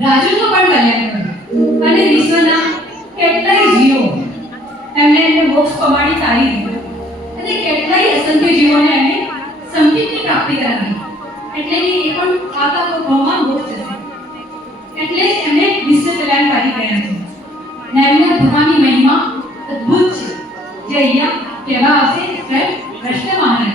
રાજુનું પણ કલ્યાણ કર્યું અને વિશ્વના કેટલાય જીવો એમને મોક્ષ પમાડી તારી દીધો અને કેટલાય અસંખ્ય જીવોને એમને સંગીતની પ્રાપ્તિ કરાવી. એટલે એ પણ આખા ભવમાં મોક્ષ જશે. એટલે જ એમને વિશ્વ કલ્યાણકારી કહ્યા છે. ને એમના ભગવાનની મહિમા અદ્ભુત છે, જે અહીંયા કહેવા આવશે સ્વયં કૃષ્ણ મહારાજ.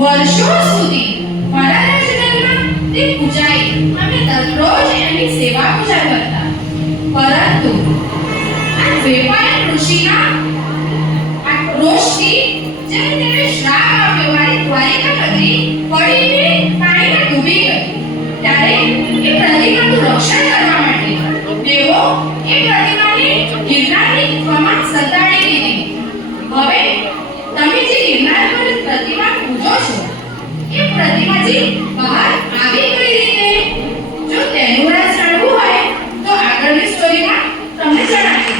વર્ષો સુધી મારા રાજગઢમાં તે પૂજાઈ અમે દરરોજ એની સેવા પૂજા કરતા. પરંતુ આ વેપારી ઋષિના આક્રોશથી જેને તેને શ્રાપ આપ્યો, મારી દ્વારિકા નગરી પડીને પાણીમાં ડૂબી ગઈ. ત્યારે એ પ્રતિમાનું રક્ષણ કરવા માટે દેવો એ પ્રતિમાને ગિરનારની ગુફામાં સંતાડી દીધી. હવે તમે જે ગિરનાર પર પ્રતિમા પૂજો છો એ પ્રતિમાજી બહાર આવી કઈ રીતે? જો તેનું રાજ જાણવું હોય તો આગળની સ્ટોરીમાં તમને જણાવીશ.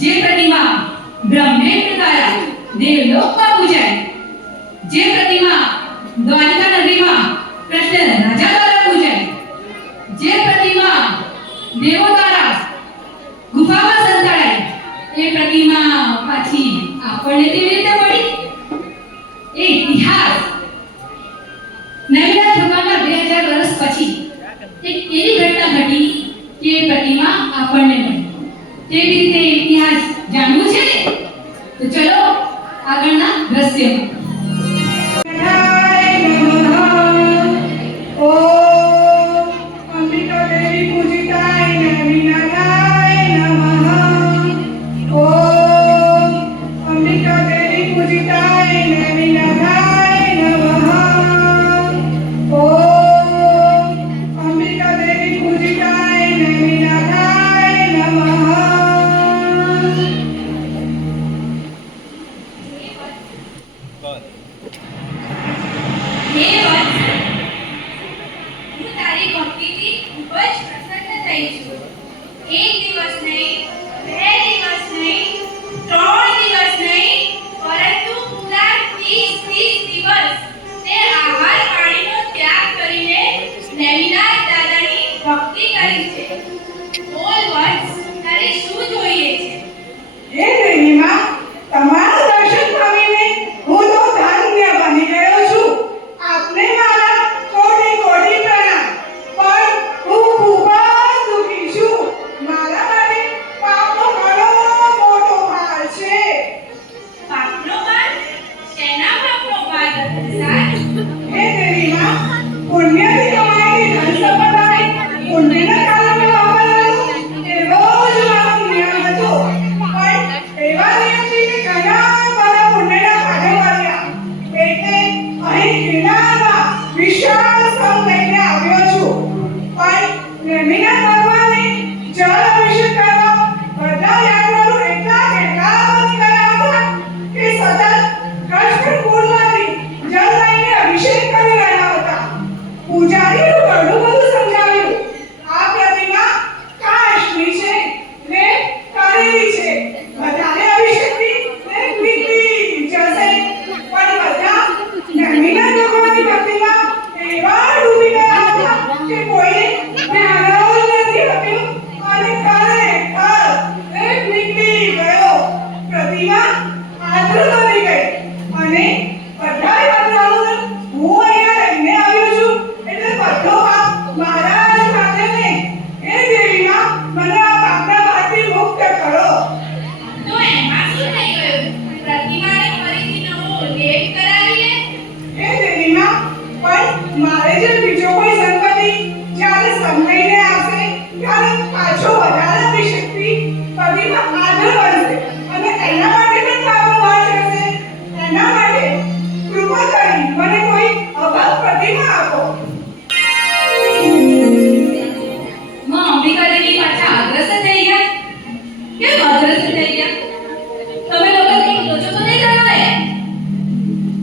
જે પ્રતિમા બ્રહ્મેન્દ્ર દ્વારા દેવલોકમાં પૂજાય. જે પ્રતિમા દ્વારિકા નગરીમાં કૃષ્ણ રાજા દ્વારા પૂજાય, જે પ્રતિમા દેવો દ્વારા ગુફામાં સંતાડાય, એ પ્રતિમા પાછી આપણને કેવી રીતે મળી? એ ઇતિહાસ. નવીના ભગવાનના 2000 વર્ષ પછી એક એવી ઘટના ઘટી કે એ પ્રતિમા આપણને મળી. કેવી રીતે ઇતિહાસ જાણવું છે ને? તો ચલો આગળના દ્રશ્યમાં. હું તારી ભક્તિથી ખૂબ જ પ્રસન્ન થઈ છું. એક દિવસ નહીં, 2 દિવસ નહીં, 3 દિવસ નહીં, પરંતુ પૂરા 30 દિવસ તે આહાર પાણીનો ત્યાગ કરીને નેમિનાથ દાદાની ભક્તિ કરી છે. બોલ વત્સ, તારે શું જોઈએ છે? હે દેવીમાં, તમારા દર્શન પામીને હું તો ધન્ય બની ગયો છું. આપને મારા કોટી કોટી પ્રણામ. પણ હું ખૂબ જ દુઃખી છું. મારા માટે પાપનો ઘણો મોટો ભાર છે. પાપનો ભાર? શેના પાપનો ભાર દત્તસાર? હે દેવીમાં, પુણ્યથી કમાયેલી ધન સંપદાને પુણ્યના કારણે વાપરવાનું એવો જ મારો નિયમ હતો. પણ એવા નિયમથી મેં ઘણા બધા પુણ્યના કાઢે વાળ્યા. એટલે અહીં ગિરનારમાં વિશાળ સંઘ લઈને આવ્યો છું. પણ નેમિનાથ ભગવાનને જળ અભિષેક કરવા બધા યાત્રાળુ એટલા કેટલા બની ગયા હતા કે સતત કૃષ્ણ કુંડમાંથી જળ લઈને અભિષેક કરી રહ્યા હતા. પૂજારીએ ઘણું બધું સમજાવ્યું. આ પ્રતિમા કાષ્ટની છે ને કાળીની છે. વધારે અભિષેકથી ને નીકળી જશે. પણ બધા નેમિનાથ ભગવાનની ભક્તિમાં એવા ડૂબી ગયા હતા કે કોઈને ધ્યાન જ નથી આપ્યું અને ખરેખર એક નીકળી ગયો. પ્રતિમા આદ્ર બની ગઈ અને બધા યાત્રાળુઓને હું અહીંયા લઈને આવ્યો છું એટલે બધો પાપ મારા જ માથે નહીં. એ દેવીમાં મને આ પાપના ભારથી મુક્ત કરો. તો એમાં શું થઈ ગયું? પ્રતિમાને ફરીથી નવો લેપ કરાવીએ? હે દેવીમાં, પણ મારે જે બીજો કોઈ સંપત્તિ જ્યારે સંકળાઈને આવશે ત્યારે પાછો વધારે અભિષેકથી પ્રતિમા આદર બનશે અને એના માટે પણ પાપનો ભાર ચડશે. એના માટે કૃપા કરી મને કોઈ અભાવ પ્રતિમા આપો. માં અંબિકા દેવી પાછા અગ્રસર થઈ ગયા. કેમ અગ્રસર થઈ ગયા? તમે લોકો કંઈક લોચો તો નહીં કરો ને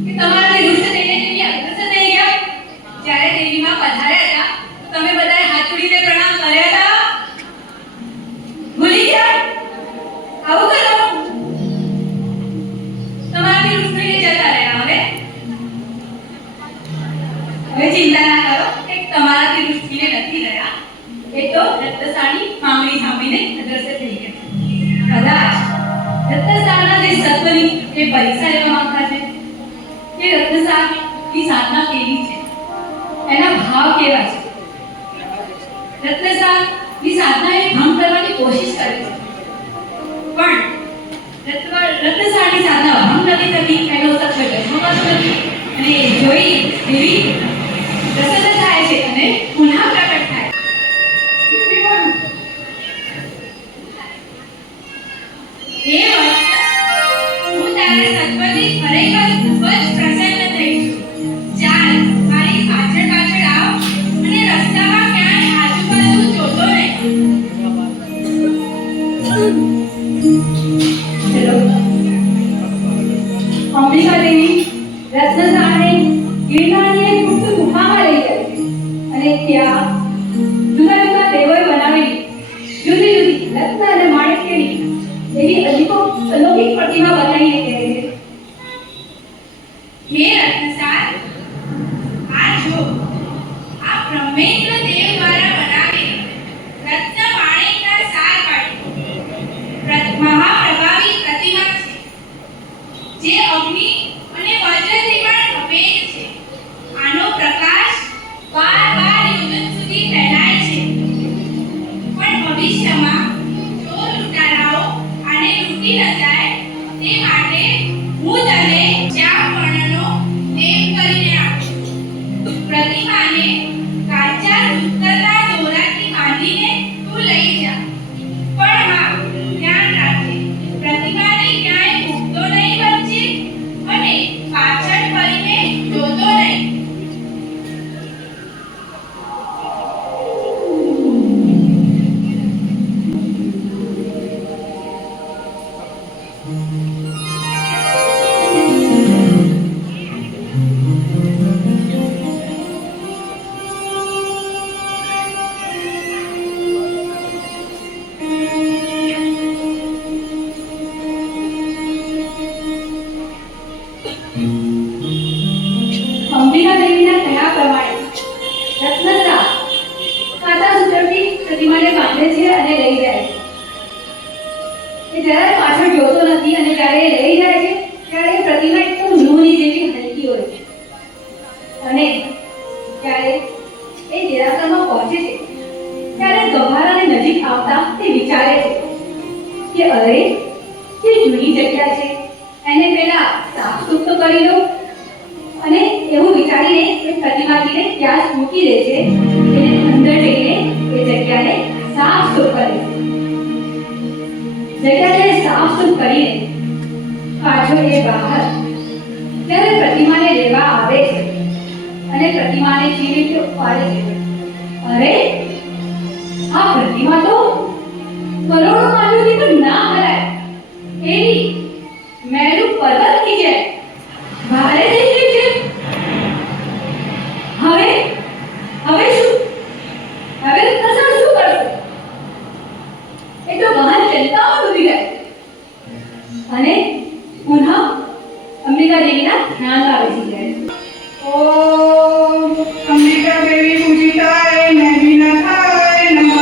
કે તમારાથી રૂષ્ટ થઈને દેવી અગ્રસર થઈ ગયા? જ્યારે દેવીમાં પધાર્યા હતા તો તમે બધાએ હાથ જોડીને પ્રણામ કર્યા હતા? ભૂલી ગયા? આવું કરવાનું? તમારાથી રૂષ્ટ થઈને જતા રહ્યા. હવે ચિંતા ના કરો કે તમારાથી રૂષ્ટ થઈને નથી રહ્યા. એ તો રત્નસાણી માંગણી સાંભળીને અગ્રસર થઈ ગયા. કદાચ રત્નસારના જે સત્વની એ પરીક્ષા લેવા માંગતા છે કે રત્નસારની સાધના કેવી છે, એના ભાવ કેવા છે. રત્નસારની સાધના એ ભંગ કરવાની કોશિશ કરે છે, પણ રત્નસારની સાધના ભંગ નથી થતી એનો સત્ય દર્શનવાતો નથી. અને એ જોઈ દેવી પ્રસન્ન થાય છે અને પુનઃ પ્રકટ થાય. એ વખત હું તારા સત્વથી ખરેખર ખૂબ જ પ્રસન્ન થઈ છું. ચાલ મારી પાછળ પાછળ આવ અને રસ્તામાં ક્યાંય આજુબાજુ જોતો નહીં. ચલો. અંબિકા દેવી રત્નસારને ગિરનારની એક ગુપ્ત ગુફામાં લઈ જાય છે અને ત્યાં જુદા જુદા દેવોએ બનાવેલી જુદી જુદી રત્ન અને માણેકની એવી અલૌકિક પ્રતિમા બનાવીને કહે છે જે અગ્નિ અને વજ્રથી પણ અભેદ છે. આનો પ્રકાશ બાર યોજન સુધી ફેલાય છે. પણ ભવિષ્યમાં ચોર લૂંટારાઓ આને લૂંટી ન જાય તે માટે હું તને 4 વર્ણનો નેમ કરીને આપું છું. પ્રતિમાને કાચા સૂતરના દોરાથી બાંધીને તું લઈ જા. પણ હા, ધ્યાન રાખજે, પ્રતિમાને ક્યાંય મૂકતો નહીં વચ્ચે અને પાછળ ફરીને જોતો નહીં. અંબિકા દેવીના કહ્યા પ્રમાણે રત્નસા કાચા સૂતરથી પ્રતિમાને બાંધે છે અને લઈ જાય છે. એ જરાય પાછળ જોતો નથી અને જ્યારે એ લઈ જાય છે ત્યારે એ પ્રતિમા એકદમ લોહની જેવી હલકી હોય છે. અને જ્યારે એ દેરાસરમાં પહોંચે છે ત્યારે ગભારાને નજીક આવતા તે વિચારે છે કે અરે તે જૂની જગ્યા છે, એને પહેલા સાફ સૂફ તો કરી લઉં. અને એવું વિચારીને એ પ્રતિમાજીને ત્યાં જ મૂકી દે છે. એને અંદર જઈને એ જગ્યાને સાફ સૂફ કરે છે. જગ્યાને સાફ સૂફ કરીને પાછો એ બહાર ત્યારે પ્રતિમાને લેવા આવે છે અને પ્રતિમાને જેવી રીતે ઉપાડે છે. અરે આ પ્રતિમા તો કરોડો માનવથી પણ ના હલાય એવી મેલું પર્વતની છે, ભારે થઈ ગઈ છે. હવે શું? હવે રત્નસર શું કરશે? એ તો ગહન ચિંતામાં ડૂબી જાય અને પુનઃ અંબિકા દેવીના ધ્યાનમાં બેસી જાય. ઓમ અંબિકા દેવી પૂજિતાય નૈમિનાથાય નમઃ.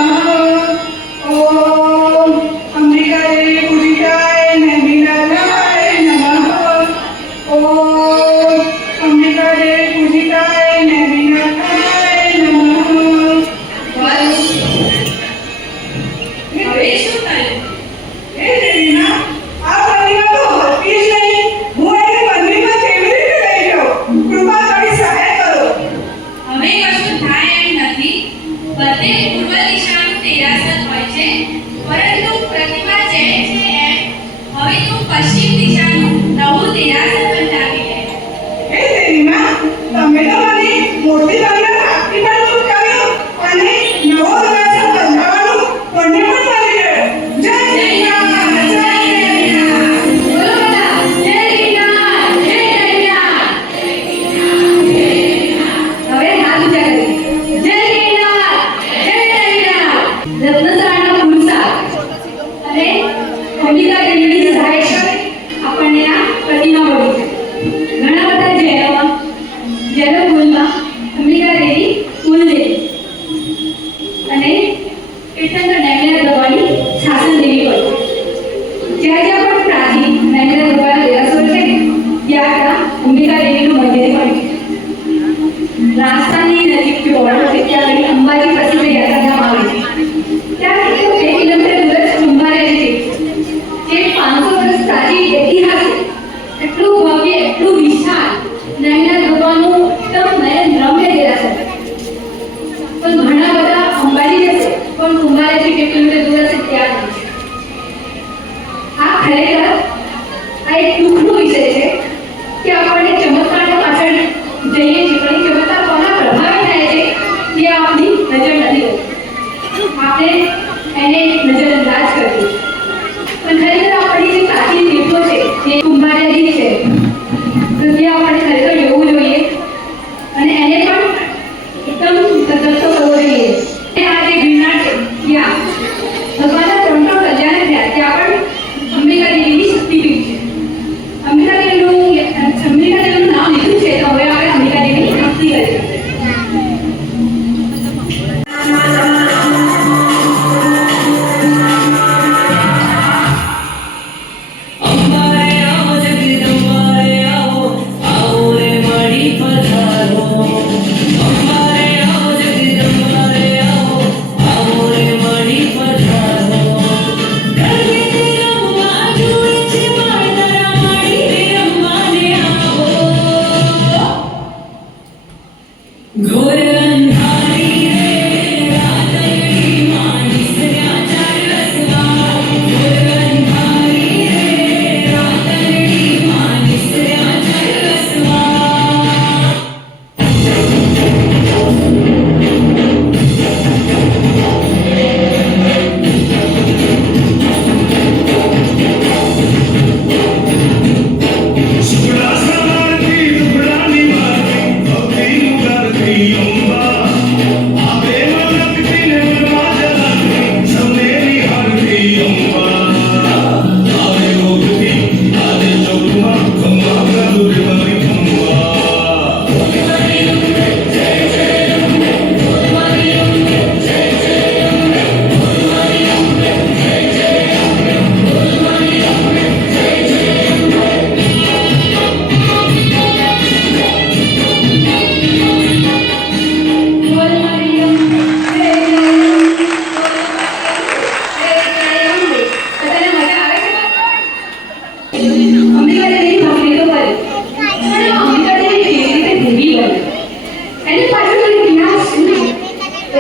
ઓમ અંબિકા દેવી પૂજિતાય નૈમિનાથાય નમઃ. ઓમ અંબિકા દેવી પૂજિતાય નૈમિનાથાય નમઃ. બસ, હવે શું થયું? હે દેવીના, આ પ્રતિમા તો હતી જ નહીં. હું એને મંદિરમાં કેવી રીતે લઈ જાઉં? કૃપા કરી સહાય કરો. હવે કશું થાય એમ નથી.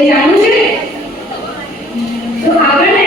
જાણવું છે તો આગળ